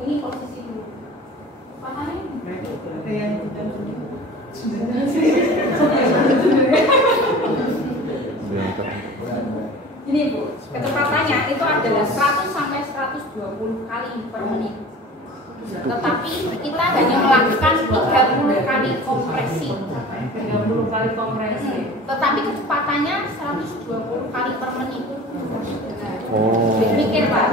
Ini posisi dulu. Pahami? Ini Bu, kecepatannya itu adalah 100 sampai 120 kali per menit. Tetapi kita hanya melakukan 30 kali kompresi. 30 kali kompresi. Tetapi kecepatannya 120 kali per menit. Oh. Mikir Pak.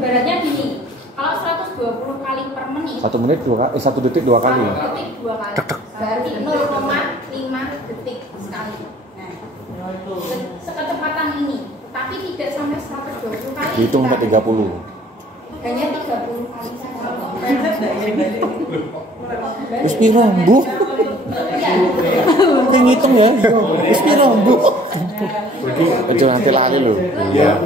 Ibaratnya gini, kalau 120 kali per menit. 1 menit 1 detik 2 kali. 1 detik 2 kali. Berarti 0,5 detik sekali. Nah, sekecepatan ini, tapi tidak sampai 120 kali. Dihitung sampai 30. Hanya 30 kali saja. Wis piro, Bu? Yang ngitung ya. Wis piro, Bu? Aja nanti lali lho. Iya.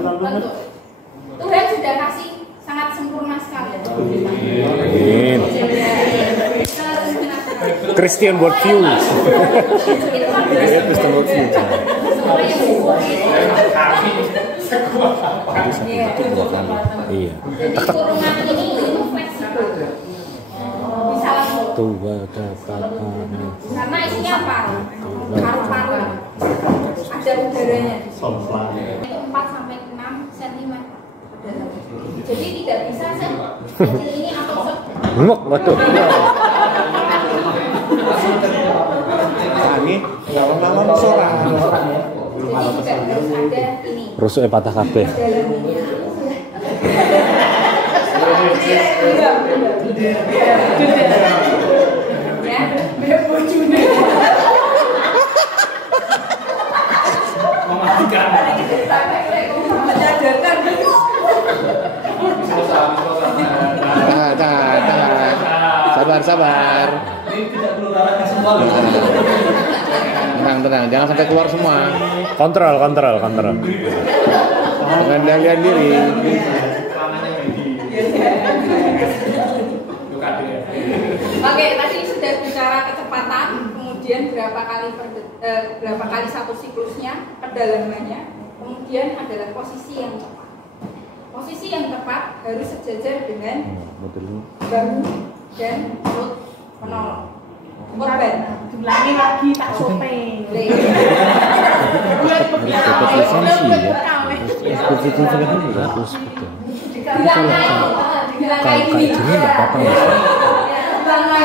Tuhan sudah kasih sangat sempurna sekali. Amin. Christian worldview. Christian worldview. Iya. Jadi kurungan ini itu fleksibel. Bisa langsung. Tuh dapat. Karena isinya apa? Paru-paru. Ada udaranya. Itu 4 sampai 6 cm. Jadi tidak bisa sekecil ini atau Ngok, waduh. Ini lawan-lawan sorak. jadi juga harus ada ini. Rusuknya patah kabeh. Ya, bojone. Mematikan. Tahan. Sabar. Ini tidak perlu darahnya semua. Tenang, jangan sampai keluar semua. Kontrol. Pengendalian diri. Oke, tadi sudah bicara kecepatan, kemudian berapa kali satu siklusnya, kedalamannya, kemudian adalah posisi yang tepat. Posisi yang tepat harus sejajar dengan bahu dan perut penolong. Korban. Ulangi lagi tak sope.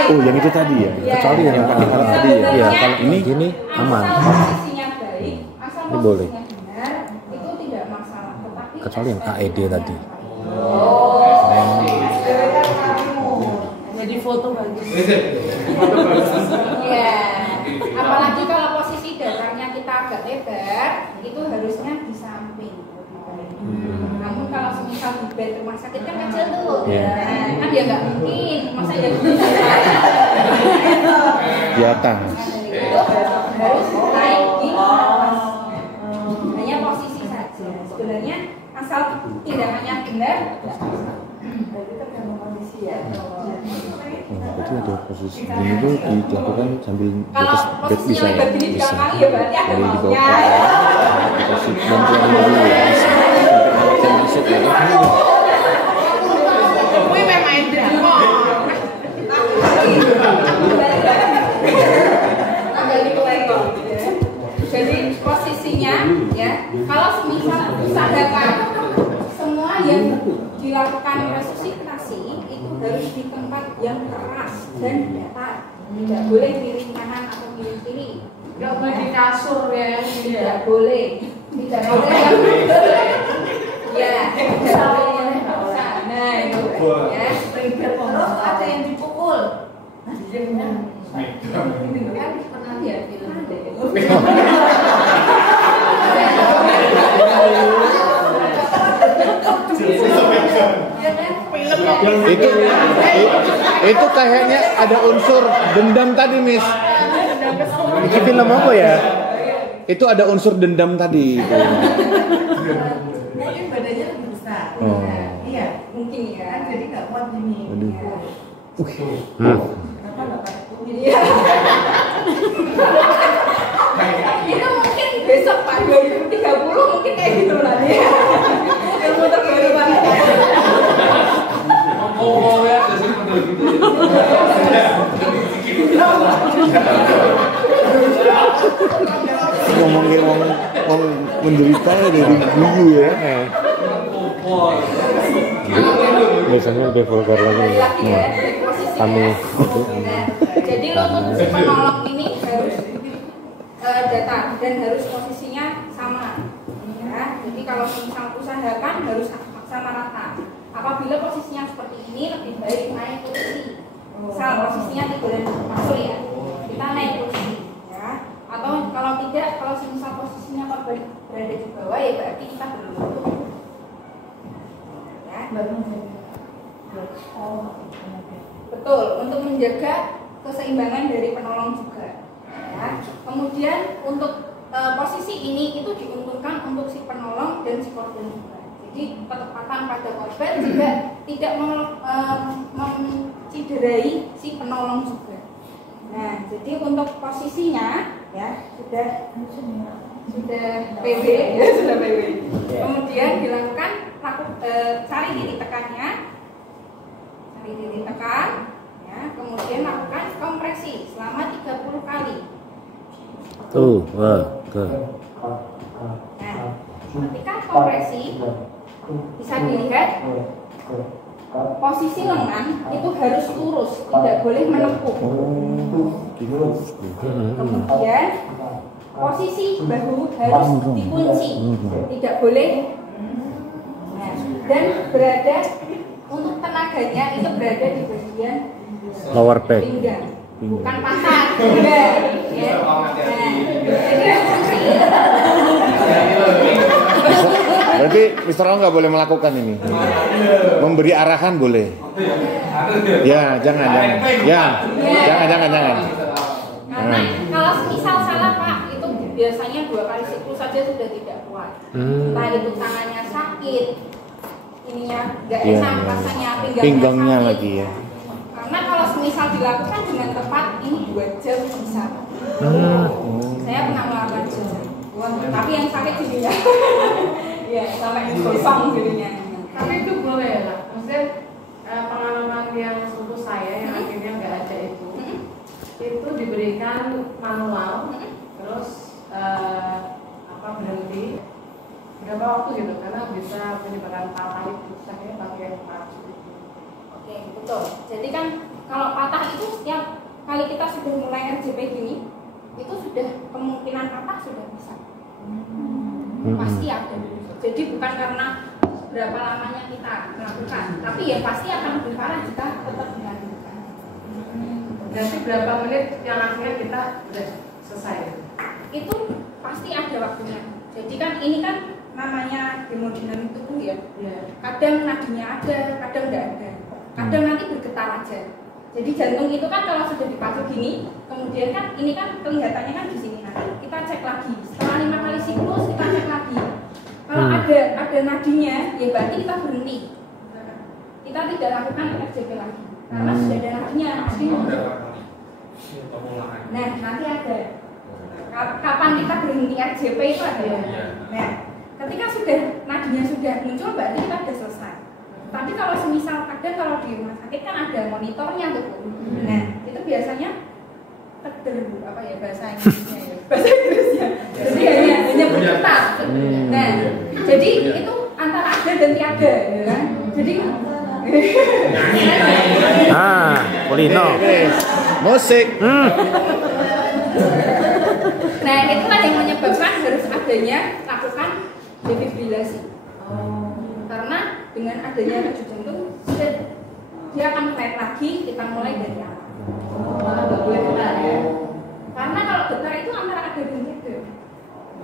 Oh, yang itu tadi ya. Kecuali yang alat tadi ya. Iya, kalau ini gini aman. Posisinya baik, asal Ini boleh. posisinya benar, itu tidak masalah. Tetapi Kecuali yang KED tadi. Jadi foto bagus. Iya. Apalagi kalau posisi dasarnya kita agak lebar, itu harusnya di samping. Namun kalau semisal di bed rumah sakit kan kecil tuh, Iya. kan ya nggak mungkin, masa ya Di atas. itu harus naik di atas. Hanya posisi saja. Sebenarnya asal tindakannya benar, tidak masalah. Jadi tergantung kondisi ya. Berarti ada posisi gini tuh dilakukan sambil di Kalau atas bed posisinya bisa ya? lebar gini Bisa. kali ya berarti ada Dari di bawah maunya. dikasih bantuan dulu ya. Bisa. Sampai masuk ya. Kuwi memang ide kok. Jadi posisinya ya, kalau semisal usahakan semua yang dilakukan resusitasi itu harus di tempat yang keras dan datar. Tidak boleh miring kanan atau miring kiri. Enggak boleh di kasur ya. Tidak boleh. Tidak boleh yang ya, tidak boleh yang maksa. Nah itu ya. Terus ada yang dipukul. Itu kan pernah lihat film Itu kayaknya ada unsur dendam tadi, Miss. Ini film apa ya? Itu ada unsur dendam tadi. Mungkin badannya lebih besar. Oh. Iya, mungkin ya. Jadi nggak kuat gini. Aduh. Ya. Kenapa nggak pakai kulit? Iya. Itu mungkin besok Pak 2030 mungkin kayak gitu lah ya. Ilmu terbaru banget. Ngomongin wong menderita ya dari guyu ya. Biasanya lebih vulgar lagi ya. Kami itu. Nah, jadi untuk si penolong ini harus datar dan harus posisinya sama. Ya, jadi kalau misal usahakan harus sama rata. Apabila posisinya seperti ini lebih baik naik kursi. Misal posisinya di bulan masuk ya, kita naik kursi. Ya. Atau kalau tidak, kalau misal posisinya berada di bawah ya berarti kita berlutut. Ya. Betul, untuk menjaga keseimbangan dari penolong juga. Ya. Kemudian untuk posisi ini itu diuntungkan untuk si penolong dan si korban juga. Jadi ketepatan pada korban juga tidak menciderai si penolong juga. Nah, jadi untuk posisinya ya sudah PW ya sudah PW. Kemudian dilakukan cari titik tekannya. Cari titik tekan ya, kemudian lakukan kompresi selama 30 kali. Tuh, Nah, ketika kompresi bisa dilihat posisi lengan itu harus lurus, tidak boleh menekuk. Kemudian posisi bahu harus dikunci, tidak boleh. Nah, dan berada untuk tenaganya itu berada di bagian lower back. pinggang, bukan patah. Enggak, ya. Nah, jadi kunci. Berarti Mr. Ong nggak boleh melakukan ini. Memberi arahan boleh. Ya, jangan. Ya, jangan. Karena kalau misal salah Pak, itu biasanya 2 kali siklus saja sudah tidak kuat. Entah itu tangannya sakit, ininya nggak enak rasanya, Pinggangnya sakit. lagi ya. Karena kalau misal dilakukan dengan tepat, ini 2 jam bisa. Saya pernah melakukan 2 jam. Tapi yang sakit jadinya. Ya, sampai gosong jadinya. Tapi itu boleh lah. Maksudnya pengalaman yang sepupu saya yang akhirnya nggak ada itu diberikan manual, terus berhenti berapa waktu gitu karena bisa menyebabkan patah itu saya pakai pacu itu. Oke, betul. Jadi kan kalau patah itu setiap kali kita sudah mulai RJP gini, itu sudah kemungkinan patah sudah bisa. Pasti ada. Jadi bukan karena berapa lamanya kita melakukan, tapi ya pasti akan lebih parah jika tetap dilakukan. Berarti berapa menit yang akhirnya kita udah selesai? Itu pasti ada waktunya. Jadi kan ini kan namanya hemodinamik tubuh ya. Kadang nadinya ada, kadang tidak ada. Kadang nanti bergetar aja. Jadi jantung itu kan kalau sudah dipacu gini, kemudian kan ini kan kelihatannya kan di sini nanti. Kita cek lagi. Setelah 5 kali siklus kita cek lagi. Kalau ada nadinya, ya berarti kita berhenti. Kita tidak lakukan RJP lagi. Karena sudah ada nadinya, pasti muncul. Nah, nanti ada. Kapan kita berhenti RJP itu ada. Nah, ketika sudah nadinya sudah muncul, berarti kita sudah selesai. Tapi kalau semisal kadang kalau di rumah sakit kan ada monitornya tuh. Nah, itu biasanya apa ya bahasa Inggrisnya ya? Bahasa Inggrisnya. Jadi hanya bergetar. Nah, jadi itu antara ada dan tiada, ya kan? Jadi Polino. Musik. Nah, itulah yang menyebabkan harus adanya lakukan defibrilasi. Karena dengan adanya denyut jantung dia akan flat lagi, kita mulai dari awal. Nggak boleh getar ya. Karena kalau getar itu antara ada dan tidak.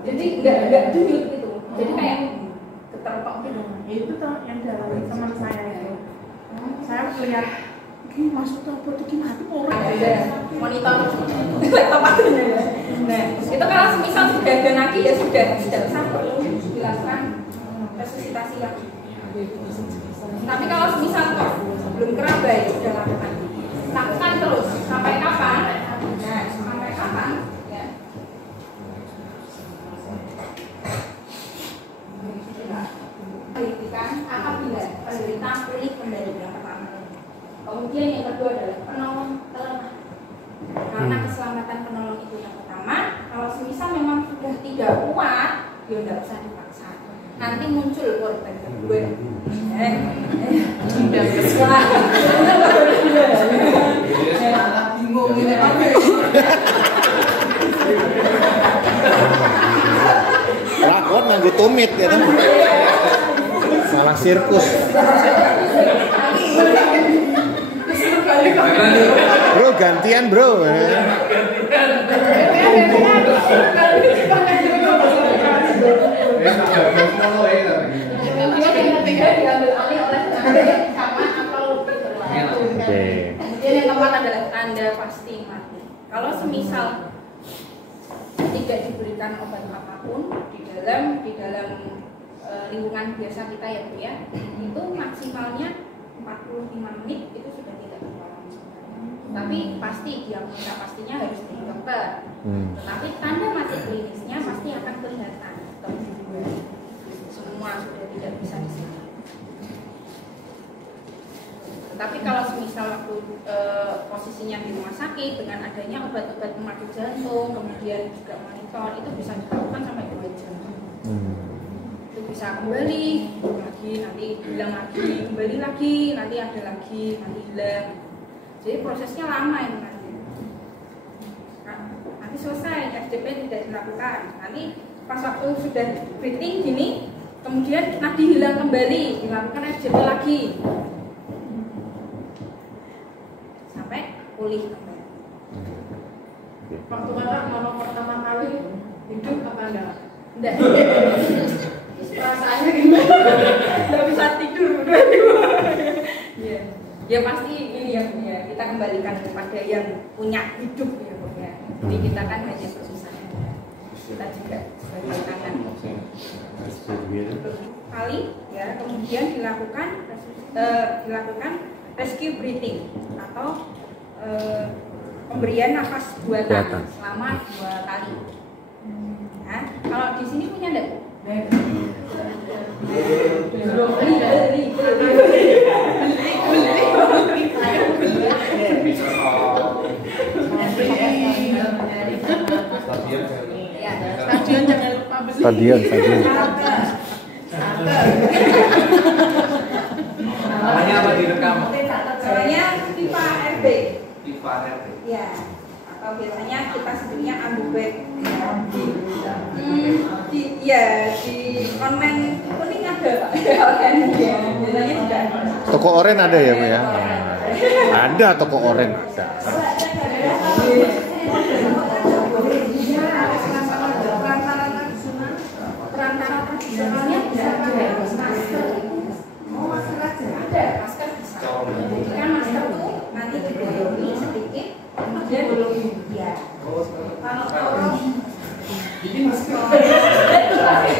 Jadi nggak denyut gitu. Jadi kayak getar kok gitu. Itu tuh yang dari teman saya itu. Saya kuliah ini maksudnya apa itu mati orang. Ada monitor laptop adanya ya. Nah, itu kalau semisal sudah ada lagi ya sudah tidak usah perlu dilakukan resusitasi lagi. Tapi kalau semisal kok belum keraba ya sudah lakukan terus sampai kapan? Nah, sampai kapan? Ya. Pendidikan apabila penderita pulih kembali yang pertama. Kemudian Kemudian yang kedua adalah penolong kelemah. Karena keselamatan penolong itu yang pertama. Kalau semisal memang sudah tidak kuat, ya tidak usah dipaksa. Nanti muncul korban kedua. Bingung ini. Lakon nganggo tumit ya kan. Salah sirkus. Bro gantian bro. Kemudian yang ketiga diambil alih oleh tenaga yang sama atau lebih berlanjut. Kemudian yang keempat adalah tanda pasti mati. Kalau semisal tidak diberikan obat apapun di dalam lingkungan biasa kita ya Bu ya, itu maksimalnya 45 menit itu sudah tidak bertolak. Tapi pasti diagnosa pastinya harus dari dokter. Tapi tanda mati klinisnya pasti akan kelihatan. Semua sudah tidak bisa disini. Tapi kalau semisal waktu posisinya di rumah sakit dengan adanya obat-obat pemacu jantung, kemudian juga monitor, itu bisa dilakukan sampai 2 jam. Itu bisa kembali lagi, nanti hilang lagi, kembali lagi, nanti ada lagi, nanti hilang. Jadi prosesnya lama ini nanti. Nanti selesai, FDP tidak dilakukan. Nanti pas waktu sudah breathing gini, kemudian nadi hilang kembali, dilakukan FDP lagi. Pulih kembali. Waktu mama pertama kali hidup apa enggak? Enggak. Perasaannya gimana? Enggak bisa tidur. Ya. Ya pasti ini ya Bu ya. Kita kembalikan kepada yang punya hidup ya Bu ya. Jadi kita kan hanya bersusah. Kita juga sebagai tangan. Kali ya, kemudian dilakukan rescue breathing atau pemberian nafas buatan selama 2 kali. Nah, kalau di sini punya enggak? Stadion jangan lupa beli. Stadion. Namanya apa direkam? Namanya pipa RB. Pipa RB. Ya, atau biasanya kita sebutnya ambubek. Di online kuning ada Pak. Biasanya juga ada. Toko oren ada ya Bu ya? Ada toko oren. Perantara tradisionalnya bisa pakai masker. Oh, masker aja. Ada masker bisa. Jadi kan masker tuh nanti dibolongi sedikit, kemudian ya. Kalau orang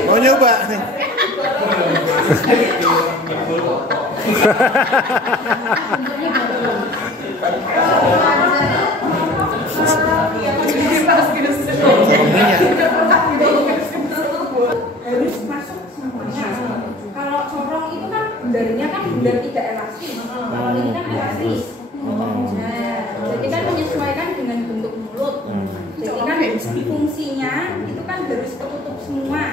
Mau nyoba nih. harus masuk semuanya. Kalau corong itu kan bundarnya kan bundar tidak elastis. Kalau ini kan elastis. Nah, jadi kan menyesuaikan dengan bentuk mulut. Jadi kan fungsinya itu kan harus ketutup semua.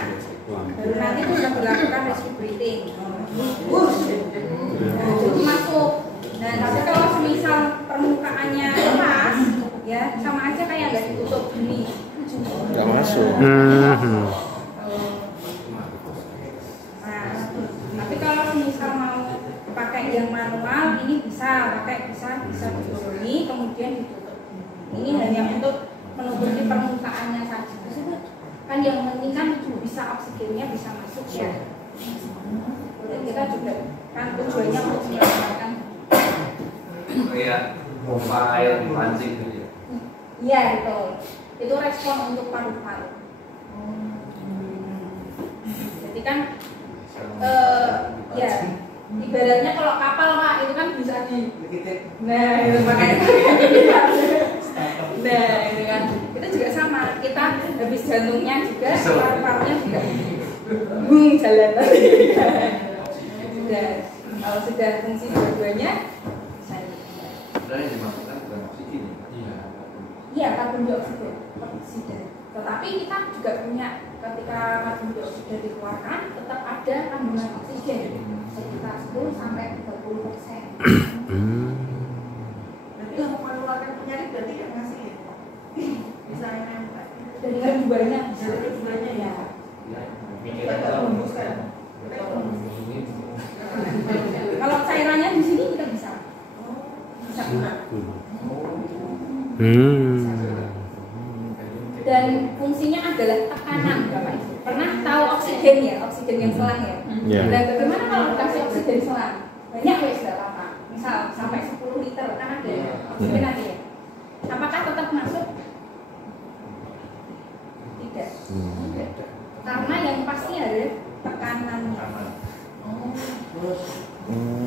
Baru nanti kita berlakukan rescue breathing. Nah, jadi masuk. Nah, tapi kalau semisal permukaannya lepas, ya sama aja kayak nggak ditutup gini. Nggak masuk. Nah, tapi kalau misal mau pakai yang manual, ini bisa dibolongi kemudian ditutup. Ini hanya untuk menutupi permukaannya saja. Kan yang penting kan bisa oksigennya bisa masuk ya. Dan kita juga kan tujuannya untuk menyelamatkan. Iya, pompa air dipancing gitu ya. Iya betul. Itu respon untuk paru-paru. Jadi kan ya ibaratnya kalau kapal Pak itu kan bisa di itu makanya itu kan itu juga sama, kita habis jantungnya juga paru-parunya juga jalan sudah kalau sudah fungsi dua-duanya bisa. sebenarnya yang dimasukkan bukan oksigen. Iya, karbon dioksida. Tetapi kita juga punya, ketika karbon dioksida dikeluarkan, tetap ada kandungan oksigen sekitar 10 sampai 30%. Berarti yang mengeluarkan penyakit berarti yang ngasih ya? Bisa nempel. Dari keduanya, Dari keduanya ya. Kita nggak membus kan? Kita nggak membus. kalau cairannya di sini kita bisa guna. Dan fungsinya adalah tekanan, Bapak Ibu. Pernah tahu oksigen ya, oksigen yang selang ya? Ya. Dan bagaimana kalau dikasih oksigen selang? Banyak ya sudah apa? Misal sampai 10 liter kan ada ya, oksigen ada ya. Apakah tetap masuk? Tidak. Karena yang pasti ada tekanannya.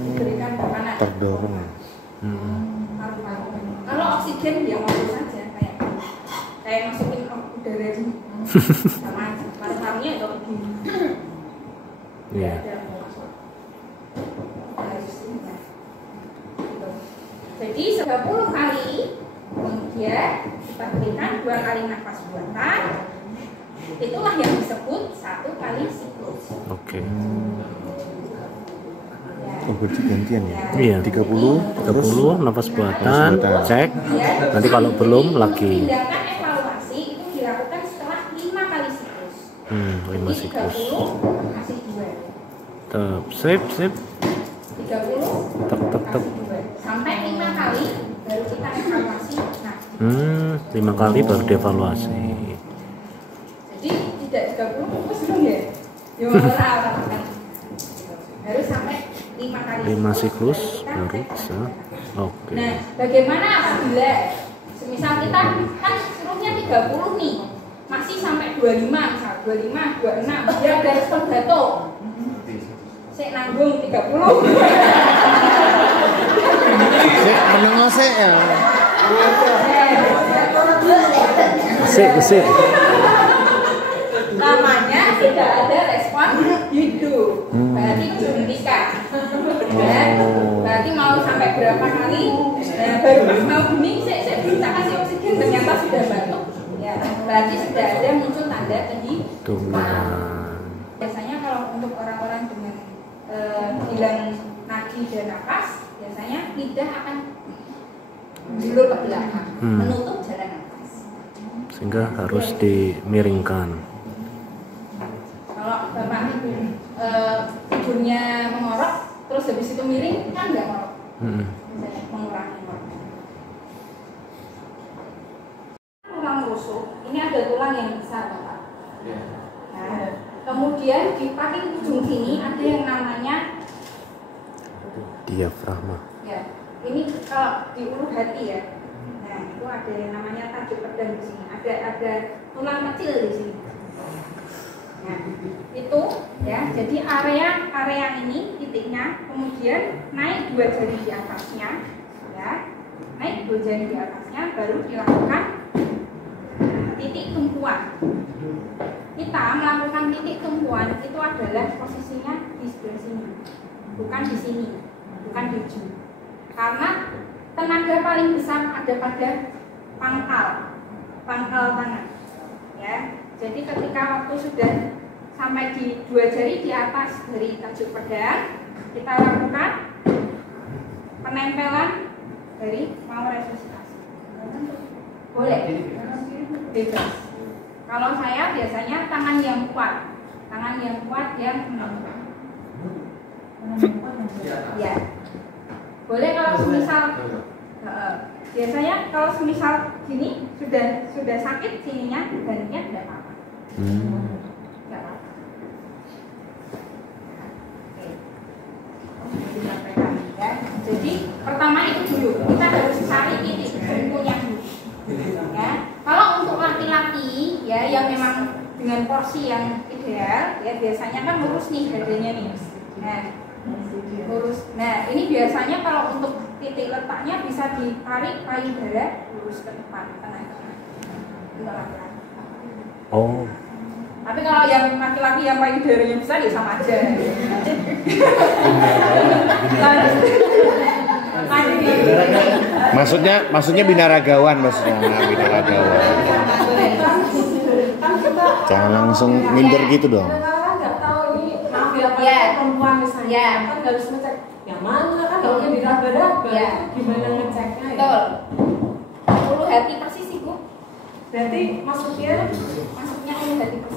Diberikan tekanan. Terdorong. Kalau oksigen ya mau saja kayak masukin udara ini sama aja. Paru-parunya itu begini. Iya. Ada yang mau masuk. Harus ini ya. Gitu. Jadi 30 kali, kemudian kita berikan 2 kali nafas buatan. Itulah yang disebut 1 kali siklus. Oke. Oh, berarti gantian ya? Iya. 30 30 nafas buatan, cek. Ya, Nanti kalau belum lagi. tindakan evaluasi itu dilakukan setelah 5 kali siklus. 5 Jadi siklus. 30 kasih 2. Tep, sip, sip. 30 Tek, tek, tek. kasih 2. Sampai 5 kali baru kita evaluasi. Nah, 5 kali baru dievaluasi. jadi tidak 30 terus dong ya. Ya ora kan. Harus sampai 5 kali. 5 siklus baru bisa. Oke. Nah, bagaimana apabila semisal kita kan suruhnya 30 nih, masih sampai 25, misal 25, 26, dia ada respon batuk. Saya nanggung 30. Sik, menengok sik ya. Sik, sik. Namanya tidak ada respon hidup. Berarti dihentikan. Ya, berarti mau sampai berapa kali? Nah, baru pas mau gini, saya bisa kasih oksigen, ternyata sudah batuk. Ya, berarti sudah ada muncul tanda kehidupan. Biasanya kalau untuk orang-orang dengan hilang nadi dan nafas, biasanya lidah akan julur ke belakang, menutup jalan nafas. Sehingga harus dimiringkan. Kalau Bapak tidurnya mengorok, terus habis itu miring, kan nggak ngorok. Mengurangi ngorok. Tulang rusuk, ini ada tulang yang besar, Bapak. Nah, kemudian di paling ujung sini ada yang namanya Diafragma. ya, ini kalau di ulu hati ya. Nah, itu ada yang namanya tajuk pedang di sini. Ada tulang kecil di sini. Nah, itu ya. Jadi area ini titiknya, kemudian naik 2 jari di atasnya, ya. Naik 2 jari di atasnya, baru dilakukan titik tumpuan. Kita melakukan titik tumpuan itu adalah posisinya di sebelah sini, bukan di sini, bukan di ujung. Karena tenaga paling besar ada pada pangkal tangan, ya. Jadi ketika waktu sudah sampai di 2 jari di atas dari tajuk pedang, kita lakukan penempelan dari mau resusitasi. Boleh, bebas. Kalau saya biasanya tangan yang kuat yang menempel. Ya, boleh kalau semisal biasanya kalau semisal gini sudah sakit sininya gantinya tidak apa-apa. Tidak apa-apa. Ya. Jadi pertama itu dulu kita harus cari titik kumpulnya dulu. Ya. Kalau untuk laki-laki ya yang memang dengan porsi yang ideal ya biasanya kan lurus nih dadanya nih. Nah, lurus. Nah, ini biasanya kalau untuk titik letaknya bisa ditarik payudara lurus ke depan, tengah-tengah. Untuk laki-laki. Oh. Tapi kalau yang laki-laki yang payudaranya besar ya sama aja. Maksudnya binaragawan maksudnya, binaragawan. Kan kita Jangan langsung minder gitu dong. kadang-kadang nggak tahu ini maaf ya Pak, Ya. perempuan misalnya Ya. kan harus ngecek yang mana kan nggak mungkin diraba-raba. Ya. Gimana ngeceknya ya? Betul. Ulu hati persis Ibu. Berarti maksudnya Maksudnya ulu hati persis.